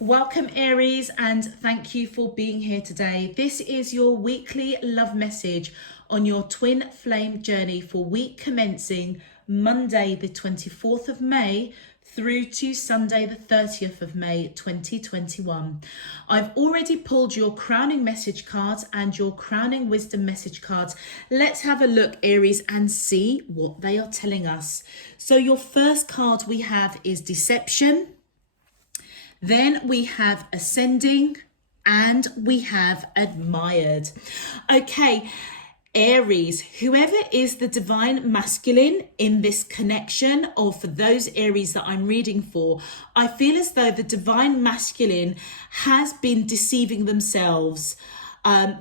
Welcome Aries, and thank you for being here today. This is your weekly love message on your twin flame journey for week commencing Monday the 24th of May through to Sunday the 30th of May 2021. I've already pulled your crowning message cards and your crowning wisdom message cards. Let's have a look, Aries, and see what they are telling us. So your first card we have is deception. Then we have ascending and we have admired. Okay, Aries, whoever is the divine masculine in this connection, or for those Aries that I'm reading for, I feel as though the divine masculine has been deceiving themselves,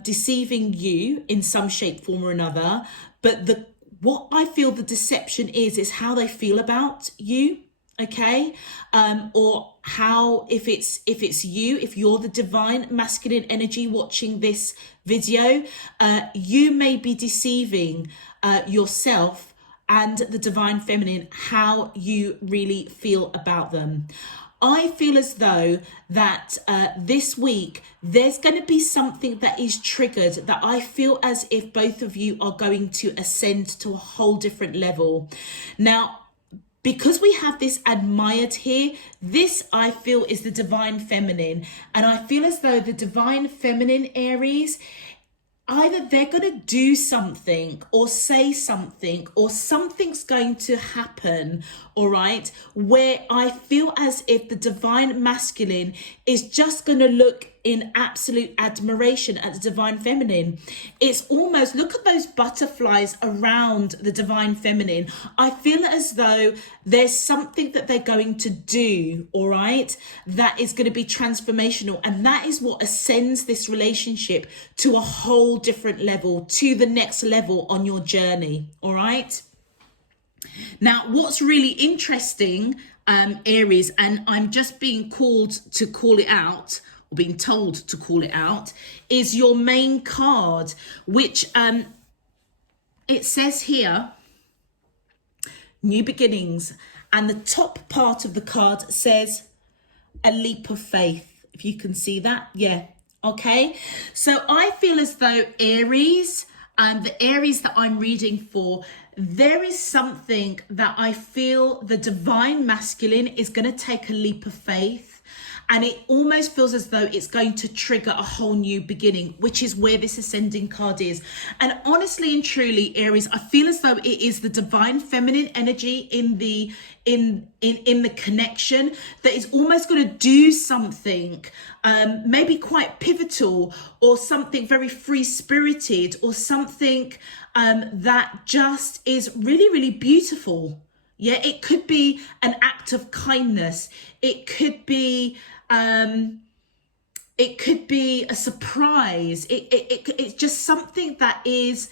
deceiving you in some shape, form or another. But what I feel the deception is how they feel about you. Okay, or how, if it's you, if you're the divine masculine energy watching this video, you may be deceiving yourself and the divine feminine, how you really feel about them. I feel as though that this week there's going to be something that is triggered, that I feel as if both of you are going to ascend to a whole different level. Now, because we have this admired here, this I feel is the divine feminine. And I feel as though the divine feminine Aries, either they're going to do something or say something, or something's going to happen, all right, where I feel as if the divine masculine is just going to look in absolute admiration at the divine feminine. It's almost, look at those butterflies around the divine feminine. I feel as though there's something that they're going to do, all right, that is going to be transformational. And that is what ascends this relationship to a whole different level, to the next level on your journey, all right? Now, what's really interesting, Aries, and I'm just being called to call it out, or being told to call it out, is your main card, which it says here, new beginnings. And the top part of the card says a leap of faith. If you can see that, yeah. Okay, so I feel as though Aries, the Aries that I'm reading for, there is something that I feel the divine masculine is going to take a leap of faith. And it almost feels as though it's going to trigger a whole new beginning, which is where this ascending card is. And honestly and truly, Aries, I feel as though it is the divine feminine energy in the connection that is almost going to do something maybe quite pivotal, or something very free-spirited, or something that just is really, really beautiful. Yeah, it could be an act of kindness. It could be a surprise. It's just something that is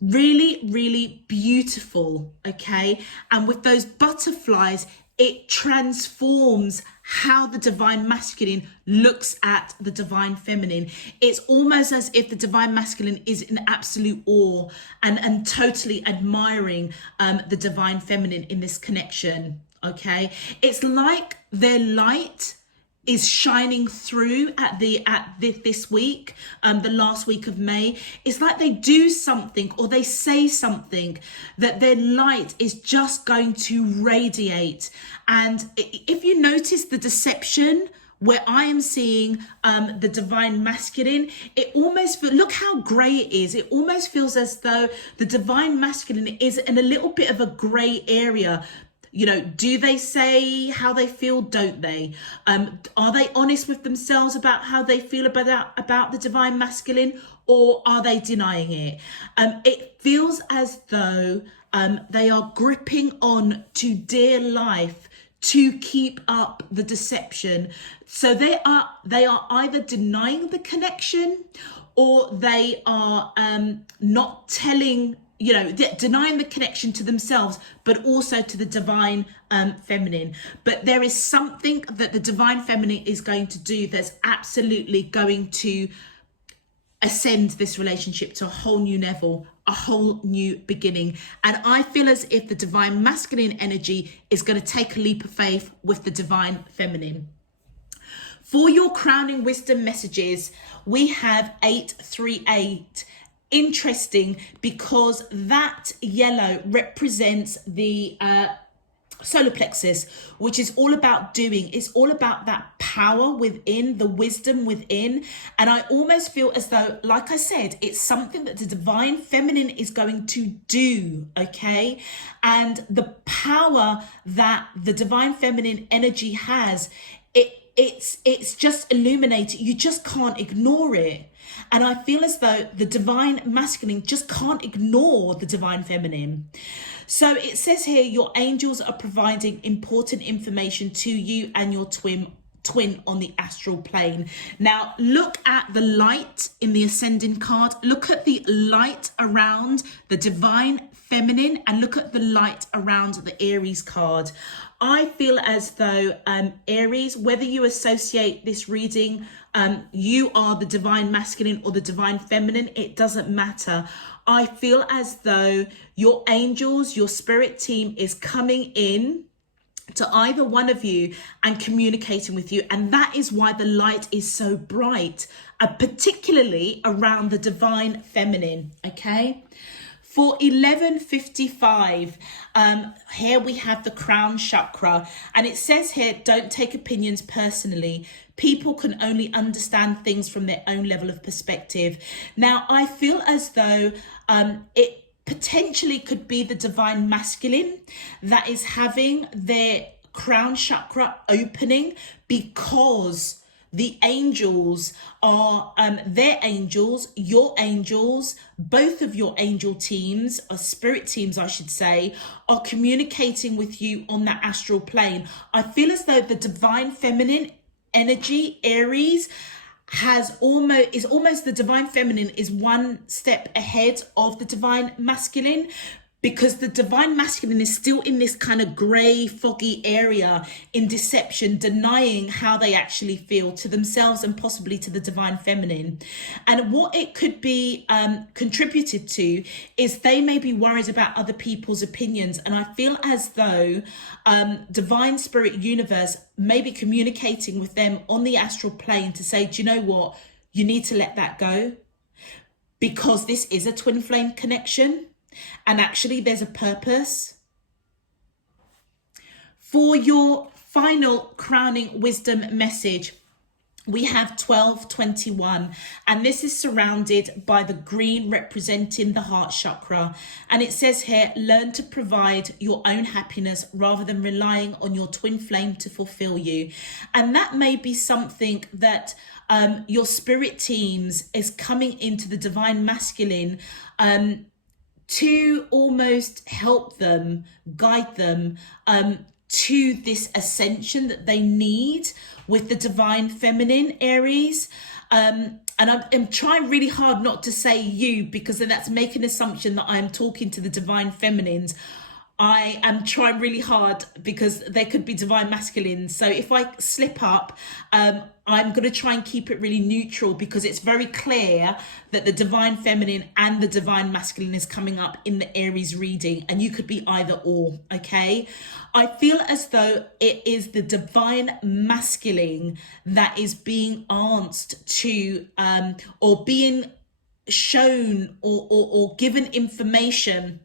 really, really beautiful. Okay, and with those butterflies, it transforms how the divine masculine looks at the divine feminine. It's almost as if the divine masculine is in absolute awe and totally admiring the divine feminine in this connection. Okay, it's like their light is shining through at this week, the last week of May. It's like they do something or they say something that their light is just going to radiate. And if you notice the deception where I am seeing the divine masculine, it almost look how grey it is. It almost feels as though the divine masculine is in a little bit of a grey area. You know, do they say how they feel? Don't they? Are they honest with themselves about how they feel about the divine masculine, or are they denying it? It feels as though they are gripping on to dear life to keep up the deception. So they are either denying the connection, or they are not telling, you know, denying the connection to themselves, but also to the divine feminine. But there is something that the divine feminine is going to do that's absolutely going to ascend this relationship to a whole new level, a whole new beginning. And I feel as if the divine masculine energy is going to take a leap of faith with the divine feminine. For your crowning wisdom messages, we have 838. Interesting, because that yellow represents the solar plexus, which is all about doing. It's all about that power within, the wisdom within. And I almost feel as though, like I said, it's something that the divine feminine is going to do, okay? And the power that the divine feminine energy has, it's just illuminated. You just can't ignore it. And I feel as though the divine masculine just can't ignore the divine feminine. So it says here, your angels are providing important information to you and your twin on the astral plane. Now look at the light in the ascending card. Look at the light around the divine feminine, and look at the light around the Aries card. I feel as though Aries, whether you associate this reading, you are the divine masculine or the divine feminine, it doesn't matter. I feel as though your angels, your spirit team is coming in to either one of you and communicating with you. And that is why the light is so bright, particularly around the divine feminine, okay? For 1155, here we have the crown chakra, and it says here, don't take opinions personally. People can only understand things from their own level of perspective. Now, I feel as though it potentially could be the divine masculine that is having their crown chakra opening, because the angels are their angels, your angels, both of your angel teams, or spirit teams I should say, are communicating with you on that astral plane. I feel as though the divine feminine energy, Aries, is almost the divine feminine is one step ahead of the divine masculine, because the divine masculine is still in this kind of grey, foggy area in deception, denying how they actually feel to themselves and possibly to the divine feminine. And what it could be contributed to is they may be worried about other people's opinions. And I feel as though divine spirit universe may be communicating with them on the astral plane to say, do you know what? You need to let that go, because this is a twin flame connection. And actually there's a purpose. For your final crowning wisdom message, we have 1221, and this is surrounded by the green representing the heart chakra. And it says here, learn to provide your own happiness rather than relying on your twin flame to fulfill you. And that may be something that your spirit teams is coming into the divine masculine to almost help them, guide them to this ascension that they need with the divine feminine, Aries. And I'm trying really hard not to say you, because then that's making an assumption that I'm talking to the divine feminines. I am trying really hard because there could be divine masculines. So if I slip up, I'm going to try and keep it really neutral, because it's very clear that the divine feminine and the divine masculine is coming up in the Aries reading, and you could be either or, okay? I feel as though it is the divine masculine that is being asked to, or being shown or given information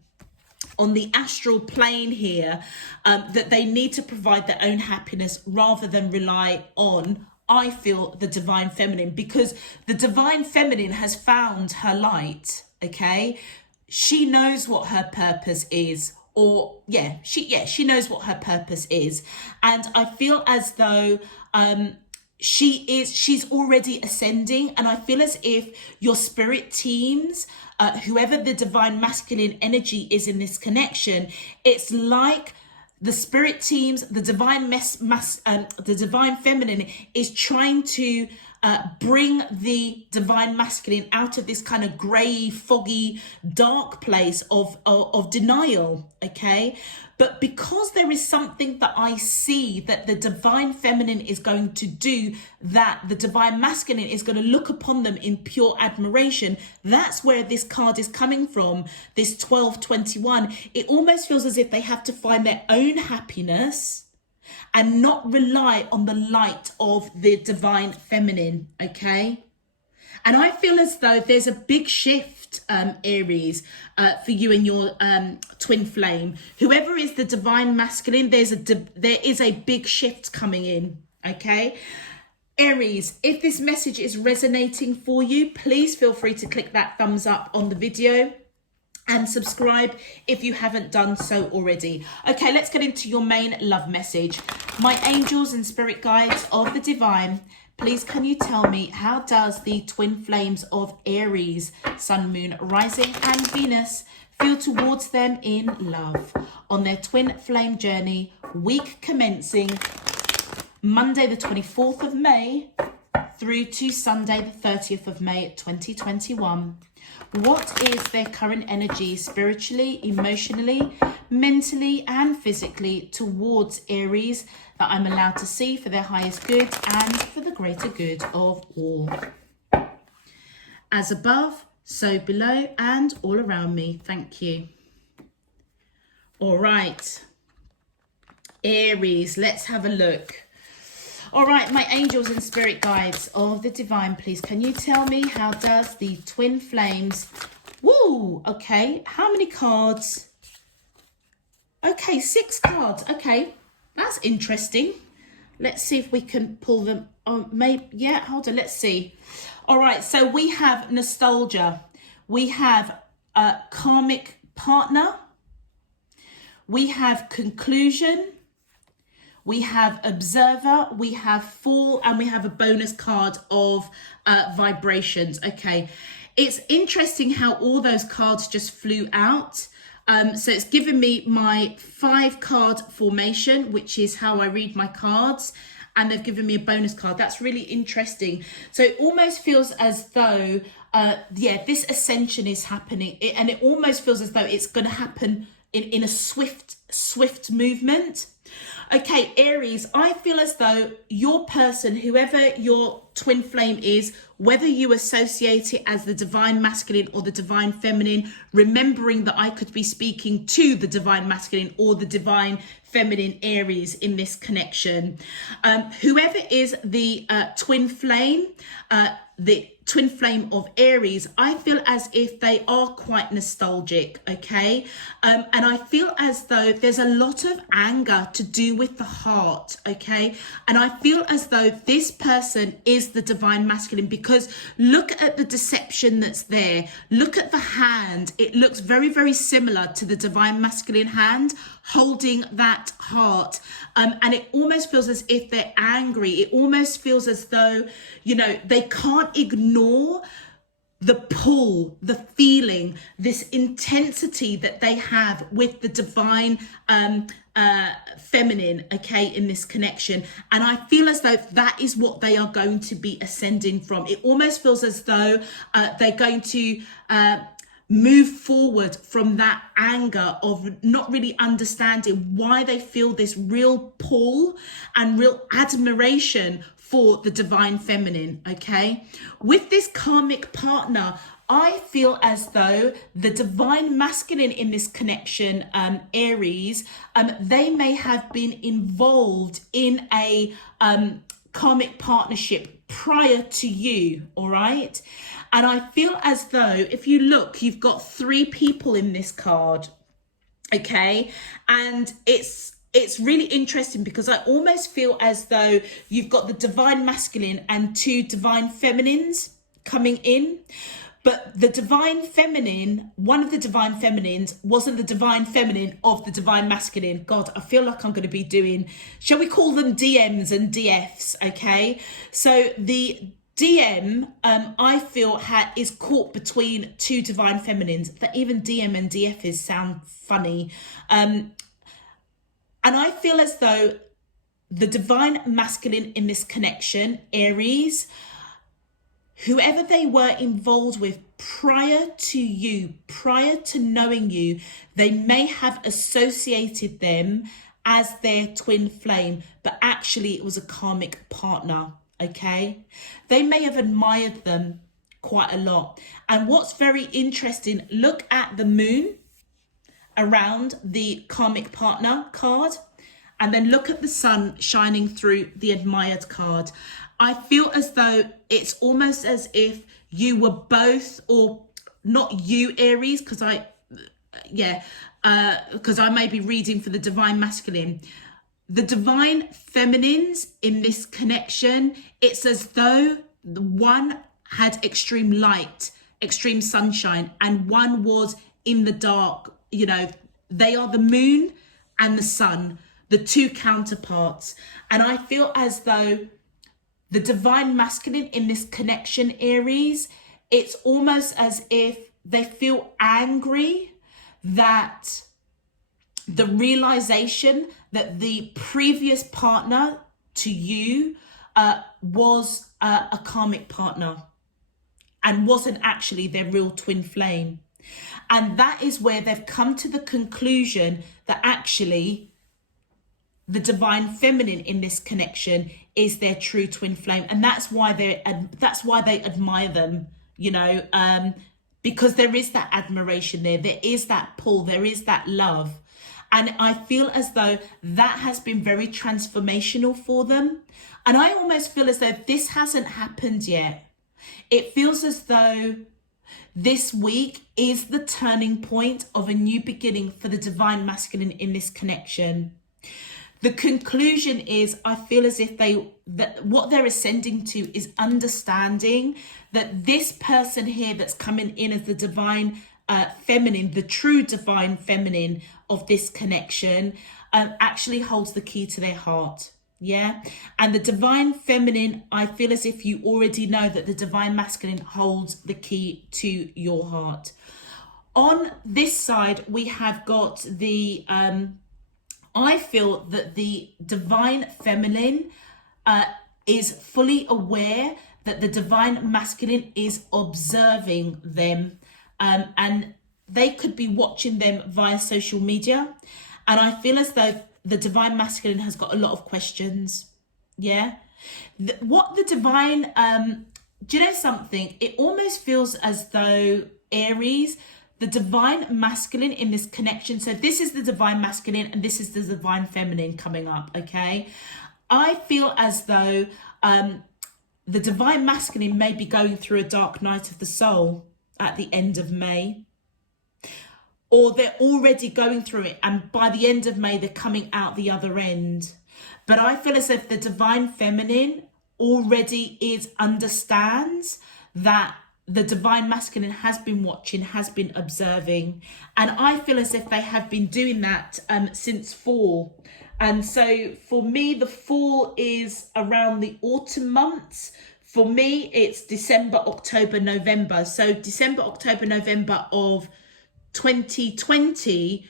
on the astral plane here, that they need to provide their own happiness rather than rely on, I feel, the divine feminine, because the divine feminine has found her light, okay? She knows what her purpose is, or she knows what her purpose is. And I feel as though she's already ascending, and I feel as if your spirit teams, whoever the divine masculine energy is in this connection, it's like the spirit teams, the divine the divine feminine is trying to bring the divine masculine out of this kind of grey, foggy, dark place of denial, okay? But because there is something that I see that the divine feminine is going to do, that the divine masculine is going to look upon them in pure admiration, that's where this card is coming from, this 1221. It almost feels as if they have to find their own happiness and not rely on the light of the divine feminine, okay? And I feel as though there's a big shift, Aries, for you and your twin flame. Whoever is the divine masculine, there is a big shift coming in, okay? Aries, if this message is resonating for you, please feel free to click that thumbs up on the video and subscribe if you haven't done so already. Okay, let's get into your main love message. My angels and spirit guides of the divine, please can you tell me, how does the twin flames of Aries, Sun, Moon, Rising and Venus feel towards them in love on their twin flame journey, week commencing Monday the 24th of May through to Sunday the 30th of May 2021. What is their current energy spiritually, emotionally, mentally and physically towards Aries that I'm allowed to see for their highest good and for the greater good of all? As above, so below and all around me. Thank you. All right, Aries, let's have a look. All right, my angels and spirit guides of the divine, please can you tell me, how does the twin flames, woo, okay, how many cards? Okay, 6 cards. Okay, that's interesting. Let's see if we can pull them. Oh, maybe, yeah, hold on, let's see. All right, so we have nostalgia. We have a karmic partner. We have conclusion. We have observer, we have fall, and we have a bonus card of vibrations. Okay, it's interesting how all those cards just flew out. So it's given me my 5 card formation, which is how I read my cards. And they've given me a bonus card. That's really interesting. So it almost feels as though, this ascension is happening. And it almost feels as though it's going to happen in a swift movement. Okay, Aries, I feel as though your person, whoever your twin flame is, whether you associate it as the divine masculine or the divine feminine, remembering that I could be speaking to the divine masculine or the divine feminine Aries in this connection. Whoever is the twin flame, the twin flame of Aries, I feel as if they are quite nostalgic, okay? And I feel as though there's a lot of anger to do with the heart, okay? And I feel as though this person is the divine masculine, because look at the deception that's there. Look at the hand. It looks very, very similar to the divine masculine hand holding that heart. And it almost feels as if they're angry. It almost feels as though, they can't ignore the pull, the feeling, this intensity that they have with the divine feminine, okay, in this connection. And I feel as though that is what they are going to be ascending from. It almost feels as though they're going to move forward from that anger of not really understanding why they feel this real pull and real admiration for the divine feminine, okay? With this karmic partner, I feel as though the divine masculine in this connection, Aries, they may have been involved in a karmic partnership prior to you, all right? And I feel as though if you look, you've got 3 people in this card, okay? And it's really interesting because I almost feel as though you've got the divine masculine and 2 divine feminines coming in. But the divine feminine, one of the divine feminines wasn't the divine feminine of the divine masculine. God, I feel like I'm going to be doing, shall we call them DMs and DFs, okay? So the DM, I feel, is caught between 2 divine feminines. That even DM and DFs sound funny. And I feel as though the divine masculine in this connection, Aries, whoever they were involved with prior to you, prior to knowing you, they may have associated them as their twin flame, but actually it was a karmic partner, okay? They may have admired them quite a lot. And what's very interesting, look at the moon around the karmic partner card And then look at the sun shining through the admired card. I feel as though it's almost as if you were both, or not you, Aries, because I may be reading for the divine masculine. The divine feminines in this connection, it's as though the one had extreme light, extreme sunshine, and one was in the dark. You know, they are the moon and the sun, the two counterparts. And I feel as though the divine masculine in this connection, Aries, it's almost as if they feel angry that the realization that the previous partner to you was a karmic partner and wasn't actually their real twin flame. And that is where they've come to the conclusion that actually the divine feminine in this connection is their true twin flame. And that's why they admire them, you know, because there is that admiration there is that pull, there is that love. And I feel as though that has been very transformational for them. And I almost feel as though this hasn't happened yet. It feels as though this week is the turning point of a new beginning for the divine masculine in this connection. The conclusion is, I feel as if that what they're ascending to is understanding that this person here that's coming in as the divine feminine, the true divine feminine of this connection, actually holds the key to their heart. Yeah. And the divine feminine, I feel as if you already know that the divine masculine holds the key to your heart. On this side, we have got the, I feel that the divine feminine is fully aware that the divine masculine is observing them, and they could be watching them via social media. And I feel as though the divine masculine has got a lot of questions. Yeah. What the divine, do you know something? It almost feels as though Aries, the divine masculine in this connection. So this is the divine masculine and this is the divine feminine coming up. Okay. I feel as though the divine masculine may be going through a dark night of the soul at the end of May. Or they're already going through it, and by the end of May, they're coming out the other end. But I feel as if the divine feminine already understands that the divine masculine has been watching, has been observing. And I feel as if they have been doing that since fall. And so for me, the fall is around the autumn months. For me, it's December, October, November. So December, October, November of 2020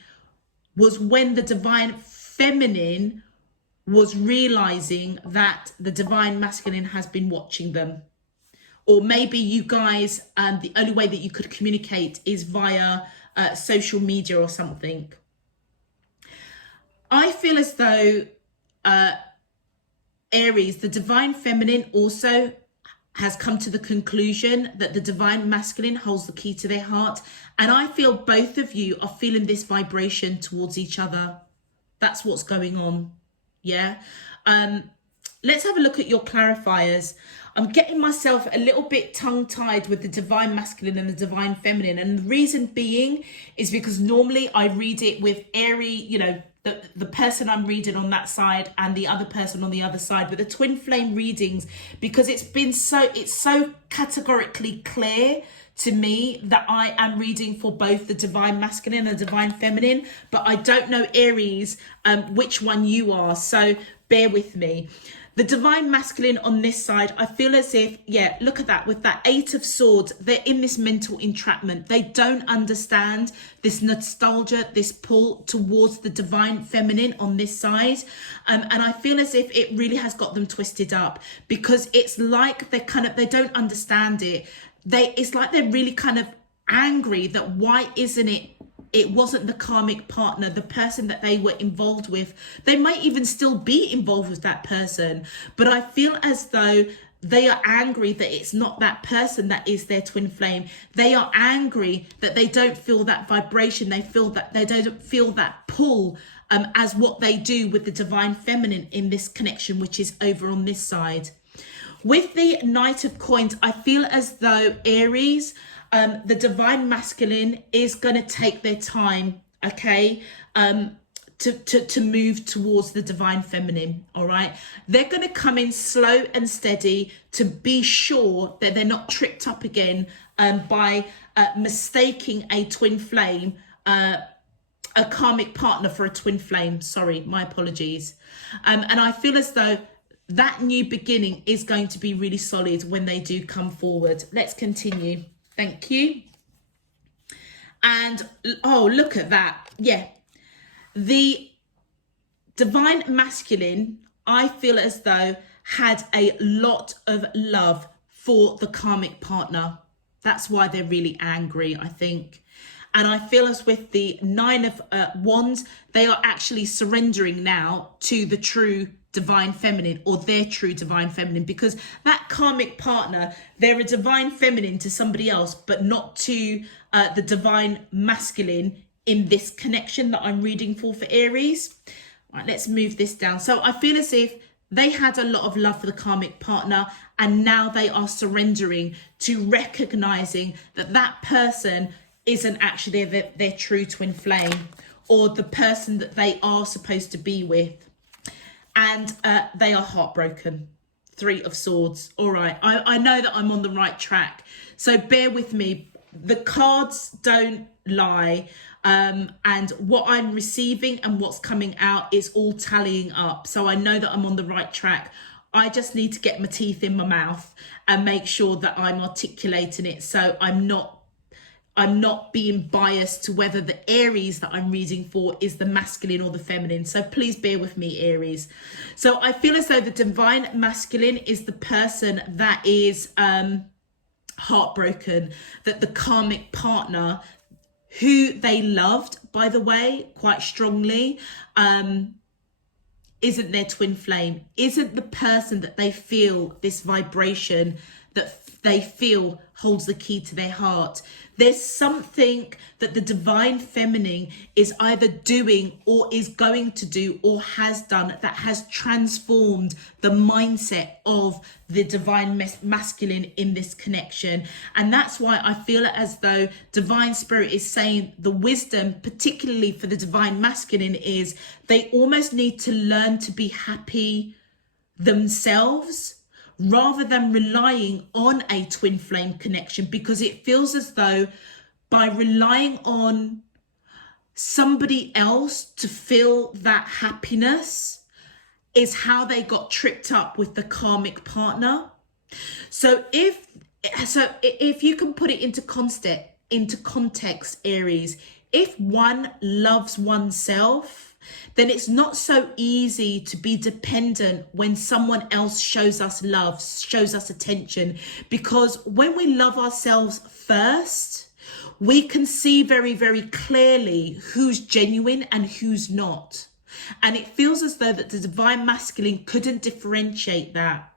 was when the divine feminine was realizing that the divine masculine has been watching them. Or maybe you guys, the only way that you could communicate is via social media or something. I feel as though Aries, the divine feminine, also has come to the conclusion that the divine masculine holds the key to their heart. And I feel both of you are feeling this vibration towards each other. That's what's going on. Yeah. Let's have a look at your clarifiers. I'm getting myself a little bit tongue-tied with the divine masculine and the divine feminine. And the reason being is because normally I read it with Aries, you know, the person I'm reading on that side and the other person on the other side. But the twin flame readings, because it's so categorically clear to me that I am reading for both the divine masculine and the divine feminine, but I don't know, Aries, which one you are. So bear with me. The divine masculine on this side, I feel as if, yeah, look at that, with that 8 of Swords, they're in this mental entrapment. They don't understand this nostalgia, this pull towards the divine feminine on this side. And I feel as if it really has got them twisted up, because it's like they don't understand it. It's like they're really kind of angry that why isn't it wasn't the karmic partner, the person that they were involved with. They might even still be involved with that person. But I feel as though They are angry that it's not that person that is their twin flame. They are angry that they don't feel that vibration. They feel that they don't feel that pull as what they do with the divine feminine in this connection, which is over on this side. With the Knight of Coins, I feel as though Aries, the divine masculine is going to take their time, okay, to move towards the divine feminine. All right, they're going to come in slow and steady to be sure that they're not tripped up again by mistaking a twin flame, a karmic partner for a twin flame. Sorry, my apologies. And I feel as though that new beginning is going to be really solid when they do come forward. Let's continue. Thank you. And oh, look at that. Yeah. The divine masculine, I feel as though, had a lot of love for the karmic partner. That's why they're really angry, I think. And I feel as with the Nine of Wands, they are actually surrendering now to the true divine feminine, or their true divine feminine, because that karmic partner, they're a divine feminine to somebody else, but not to the divine masculine in this connection that I'm reading for Aries. Right, let's move this down. So I feel as if they had a lot of love for the karmic partner, and now they are surrendering to recognizing that that person isn't actually their true twin flame, or the person that they are supposed to be with. And they are heartbroken. Three of Swords. All right, I know that I'm on the right track, so bear with me. The cards don't lie, and what I'm receiving and what's coming out is all tallying up, so I know that I'm on the right track. I just need to get my teeth in my mouth and make sure that I'm articulating it, so I'm not being biased to whether the Aries that I'm reading for is the masculine or the feminine. So please bear with me, Aries. So I feel as though the divine masculine is the person that is heartbroken, that the karmic partner, who they loved, by the way, quite strongly, isn't their twin flame, isn't the person that they feel this vibration that they feel holds the key to their heart. There's something that the divine feminine is either doing or is going to do or has done that has transformed the mindset of the divine masculine in this connection. And that's why I feel as though divine spirit is saying the wisdom, particularly for the divine masculine, is they almost need to learn to be happy themselves, rather than relying on a twin flame connection, because it feels as though by relying on somebody else to feel that happiness is how they got tripped up with the karmic partner. So if you can put it into context, Aries, if one loves oneself, then it's not so easy to be dependent when someone else shows us love, shows us attention. Because when we love ourselves first, we can see very, very clearly who's genuine and who's not. And it feels as though that the divine masculine couldn't differentiate that.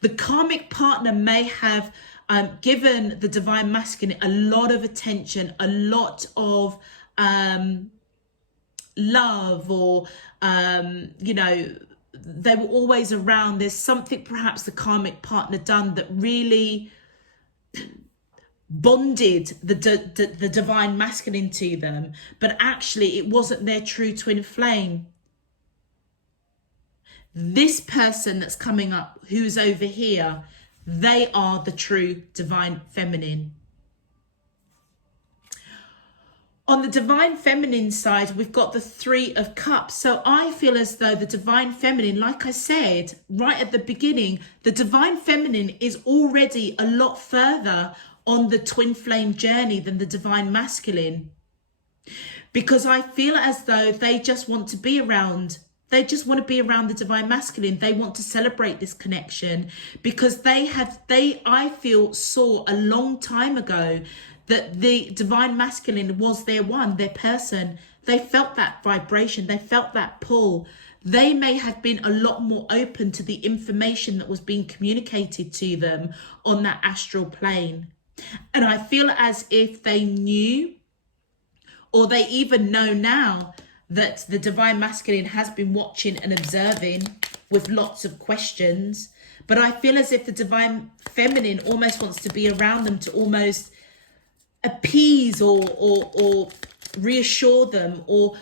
The karmic partner may have given the divine masculine a lot of attention, a lot of love, or they were always around. There's something perhaps the karmic partner done that really bonded the divine masculine to them, but actually it wasn't their true twin flame. This person that's coming up, who's over here, they are the true divine feminine. On the divine feminine side, we've got the Three of Cups. So I feel as though the divine feminine, like I said right at the beginning, the divine feminine is already a lot further on the twin flame journey than the divine masculine. Because I feel as though they just want to be around. They just want to be around the divine masculine. They want to celebrate this connection because I feel saw a long time ago that the divine masculine was their one, their person. They felt that vibration. They felt that pull. they may have been a lot more open to the information that was being communicated to them on that astral plane. And I feel as if they knew, or they even know now, that the divine masculine has been watching and observing with lots of questions. But I feel as if the divine feminine almost wants to be around them to almost appease or reassure them or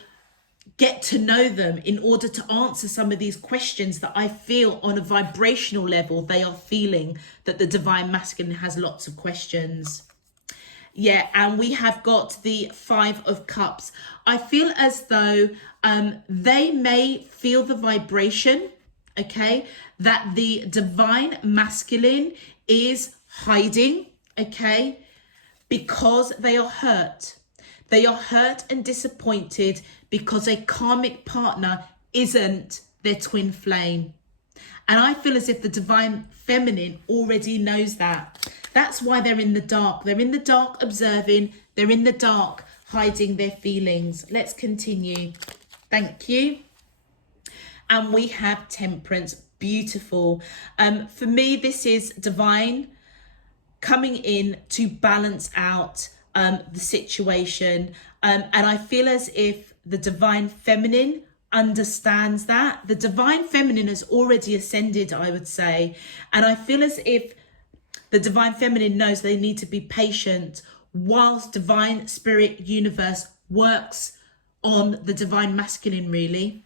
get to know them in order to answer some of these questions that I feel on a vibrational level they are feeling that the divine masculine has lots of questions. Yeah, and we have got the 5 of Cups. I feel as though they may feel the vibration, okay, that the divine masculine is hiding, okay, because they are hurt. They are hurt and disappointed because a karmic partner isn't their twin flame. And I feel as if the divine feminine already knows that. That's why they're in the dark. They're in the dark observing. They're in the dark hiding their feelings. Let's continue. Thank you. And we have Temperance. Beautiful. For me, this is divine coming in to balance out the situation. And I feel as if the divine feminine understands that. The divine feminine has already ascended, I would say. And I feel as if the divine feminine knows they need to be patient whilst divine spirit universe works on the divine masculine, really.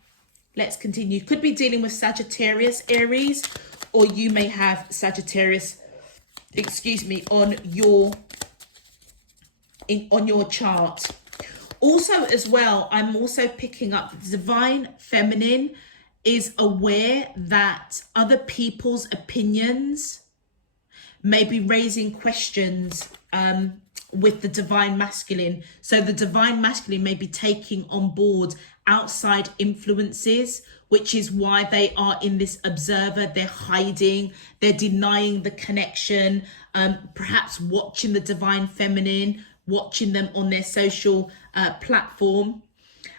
Let's continue. Could be dealing with Sagittarius, Aries, or you may have Sagittarius, on your chart. Also as well, I'm also picking up the divine feminine is aware that other people's opinions may be raising questions with the divine masculine. So the divine masculine may be taking on board outside influences, which is why they are in this observer. They're hiding, they're denying the connection, perhaps watching the divine feminine, watching them on their social platform.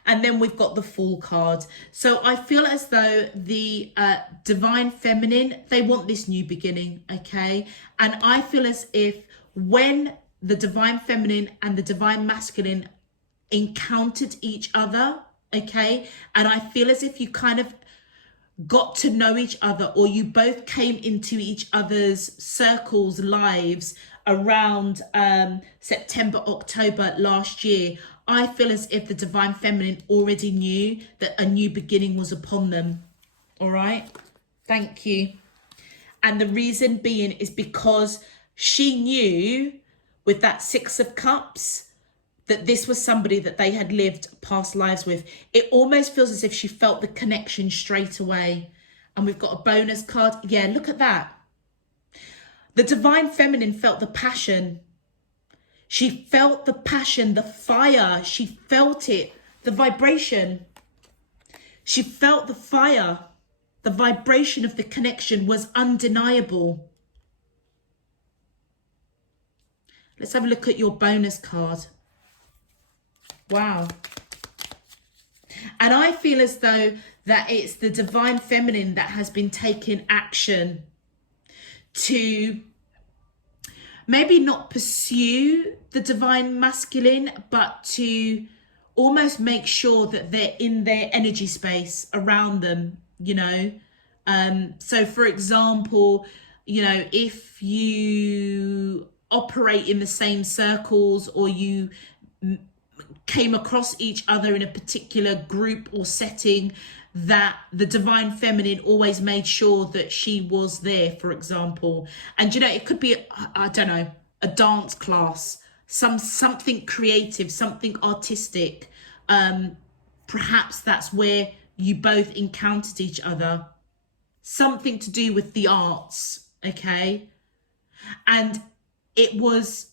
And then we've got the Fool card. So I feel as though the divine feminine, they want this new beginning, okay? And I feel as if when the divine feminine and the divine masculine encountered each other, okay? And I feel as if you kind of got to know each other, or you both came into each other's circles, lives around September, October last year. I feel as if the divine feminine already knew that a new beginning was upon them. All right. Thank you. And the reason being is because she knew with that 6 of Cups that this was somebody that they had lived past lives with. It almost feels as if she felt the connection straight away. And we've got a bonus card. Yeah, look at that. The divine feminine felt the passion. She felt the passion, the fire. She felt it, the vibration. She felt the fire. The vibration of the connection was undeniable. Let's have a look at your bonus card. Wow. And I feel as though that it's the divine feminine that has been taking action to maybe not pursue the divine masculine, but to almost make sure that they're in their energy space around them, you know. So for example, you know, if you operate in the same circles, or you came across each other in a particular group or setting, that the divine feminine always made sure that she was there, for example. And you know, it could be, I don't know, a dance class, something creative, something artistic. Perhaps that's where you both encountered each other. Something to do with the arts, okay? And it was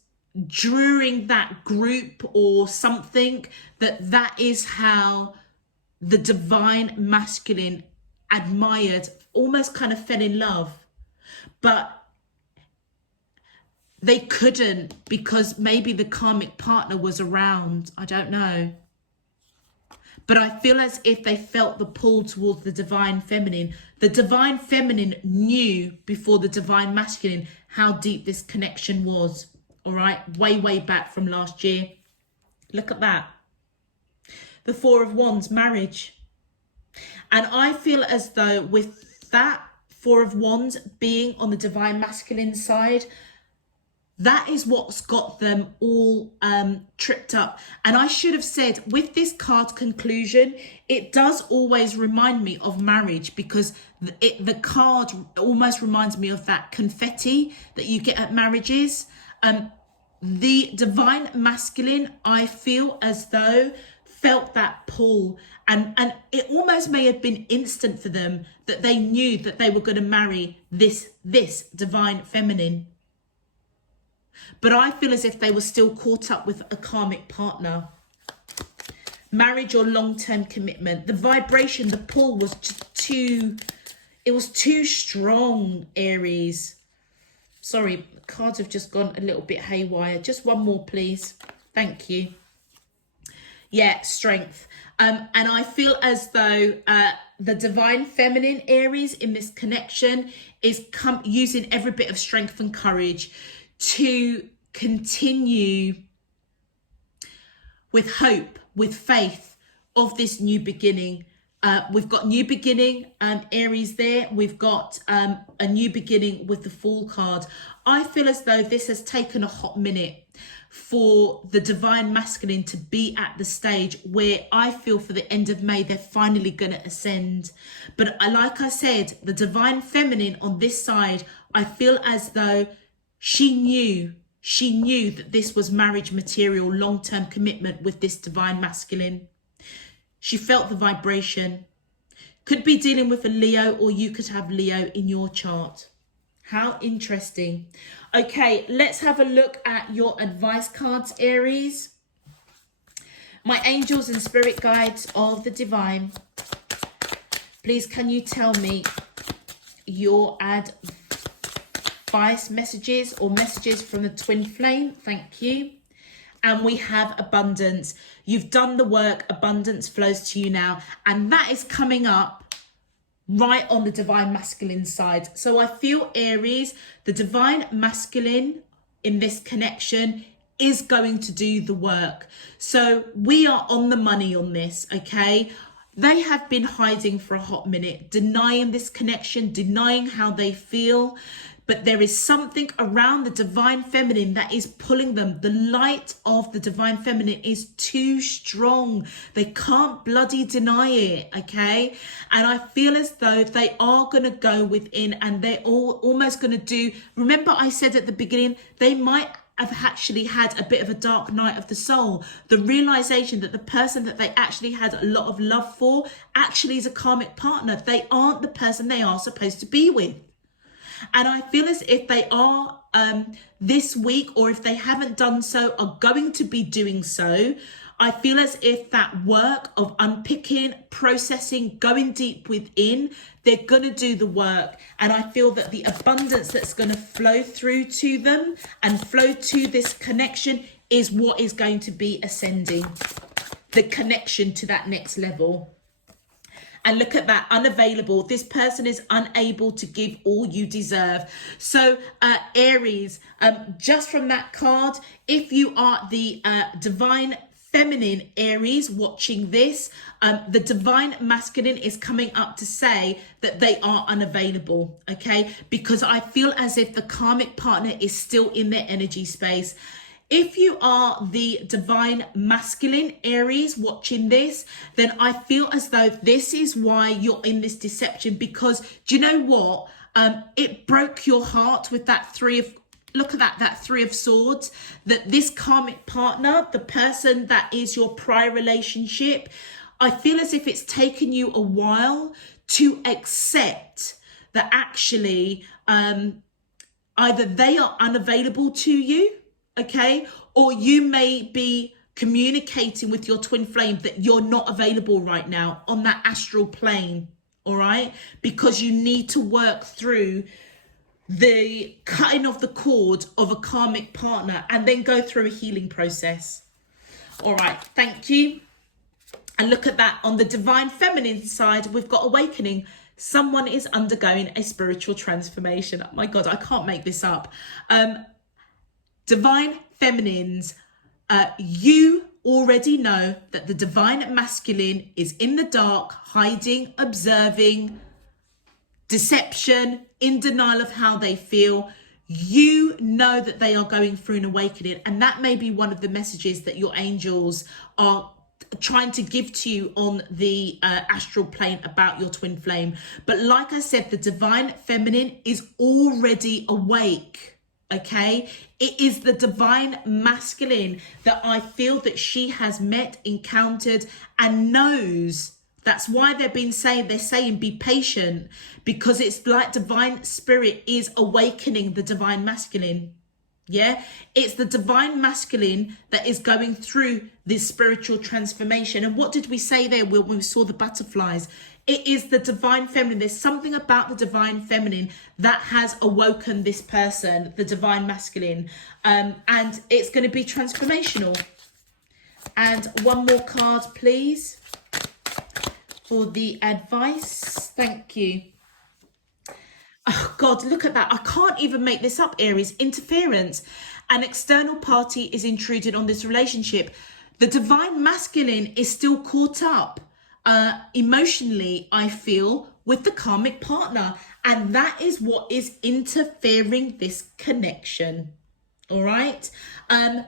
during that group or something that is how the divine masculine admired, almost kind of fell in love. But they couldn't, because maybe the karmic partner was around. I don't know. But I feel as if they felt the pull towards the divine feminine. The divine feminine knew before the divine masculine how deep this connection was. All right, way back from last year. Look at that. The Four of Wands, marriage. And I feel as though with that Four of Wands being on the divine masculine side, that is what's got them all tripped up. And I should have said, with this card conclusion, it does always remind me of marriage, because the card almost reminds me of that confetti that you get at marriages. The divine masculine, I feel as though, felt that pull, and it almost may have been instant for them that they knew that they were going to marry this divine feminine. But I feel as if they were still caught up with a karmic partner. Marriage or long-term commitment. The vibration, the pull was just too strong, Aries. Sorry, the cards have just gone a little bit haywire. Just one more, please. Thank you. Yeah, strength. And I feel as though the divine feminine, Aries, in this connection is using every bit of strength and courage to continue with hope, with faith of this new beginning. We've got new beginning, Aries there. We've got a new beginning with the Fool card. I feel as though this has taken a hot minute for the divine masculine to be at the stage where I feel for the end of May, they're finally going to ascend. But like I said, the divine feminine on this side, I feel as though she knew that this was marriage material, long-term commitment with this divine masculine. She felt the vibration. Could be dealing with a Leo, or you could have Leo in your chart. How interesting. Okay, let's have a look at your advice cards, Aries. My angels and spirit guides of the divine, please can you tell me your advice messages or messages from the twin flame? Thank you. And we have abundance. You've done the work. Abundance flows to you now. And that is coming up right on the divine masculine side. So I feel, Aries, the divine masculine in this connection is going to do the work. So we are on the money on this, okay? They have been hiding for a hot minute, denying this connection, denying how they feel. But there is something around the divine feminine that is pulling them. The light of the divine feminine is too strong. They can't bloody deny it, okay? And I feel as though they are going to go within, and they're almost going to do... Remember I said at the beginning, they might have actually had a bit of a dark night of the soul. The realization that the person that they actually had a lot of love for actually is a karmic partner. They aren't the person they are supposed to be with. And I feel as if they are this week, or if they haven't done so, are going to be doing so. I feel as if that work of unpicking, processing, going deep within, they're going to do the work. And I feel that the abundance that's going to flow through to them and flow to this connection is what is going to be ascending the connection to that next level. And look at that, unavailable. This person is unable to give all you deserve. So Aries, just from that card, if you are the divine feminine Aries watching this, the divine masculine is coming up to say that they are unavailable, okay? Because I feel as if the karmic partner is still in their energy space. If you are the divine masculine Aries watching this, then I feel as though this is why you're in this deception, because do you know what? It broke your heart with that look at that Three of Swords, that this karmic partner, the person that is your prior relationship, I feel as if it's taken you a while to accept that actually either they are unavailable to you, okay, or you may be communicating with your twin flame that you're not available right now on that astral plane, all right, because you need to work through the cutting of the cord of a karmic partner and then go through a healing process. All right, thank you. And look at that, on the divine feminine side, we've got awakening. Someone is undergoing a spiritual transformation. Oh my God, I can't make this up. Divine feminines, you already know that the divine masculine is in the dark, hiding, observing, deception, in denial of how they feel. You know that they are going through an awakening, and that may be one of the messages that your angels are trying to give to you on the astral plane about your twin flame. But like I said, the divine feminine is already awake. Okay, it is the divine masculine that I feel that she has met, encountered, and knows. That's why they're saying be patient, because it's like divine spirit is awakening the divine masculine. Yeah, it's the divine masculine that is going through this spiritual transformation. And what did we say there when we saw the butterflies? It is the divine feminine. There's something about the divine feminine that has awoken this person, the divine masculine, and it's going to be transformational. And one more card, please, for the advice. Thank you. Oh God, look at that. I can't even make this up, Aries. Interference. An external party is intruded on this relationship. The divine masculine is still caught up emotionally, I feel, with the karmic partner. And that is what is interfering this connection. All right. And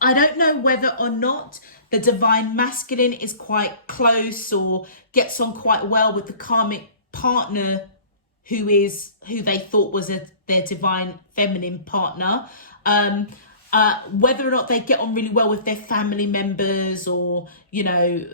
I don't know whether or not the divine masculine is quite close or gets on quite well with the karmic partner who they thought was their divine feminine partner. Whether or not they get on really well with their family members, or, you know,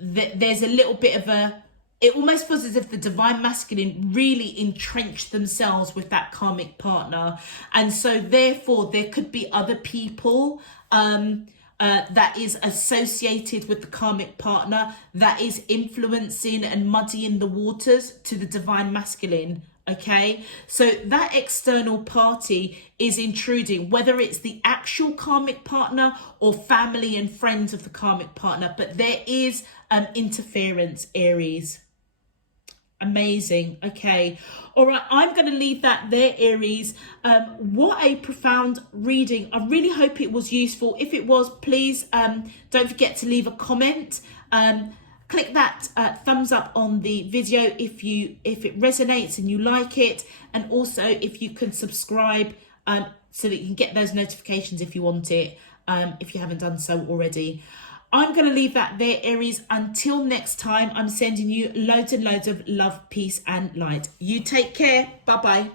there's a little bit of it almost feels as if the divine masculine really entrenched themselves with that karmic partner. And so therefore there could be other people that is associated with the karmic partner that is influencing and muddying the waters to the divine masculine. Okay, so that external party is intruding, whether it's the actual karmic partner or family and friends of the karmic partner, but there is interference, Aries. Amazing. Okay. All right. I'm going to leave that there, Aries. What a profound reading. I really hope it was useful. If it was, please don't forget to leave a comment. Click that thumbs up on the video if it resonates and you like it. And also if you can subscribe so that you can get those notifications if you want it, if you haven't done so already. I'm going to leave that there, Aries. Until next time, I'm sending you loads and loads of love, peace and light. You take care. Bye-bye.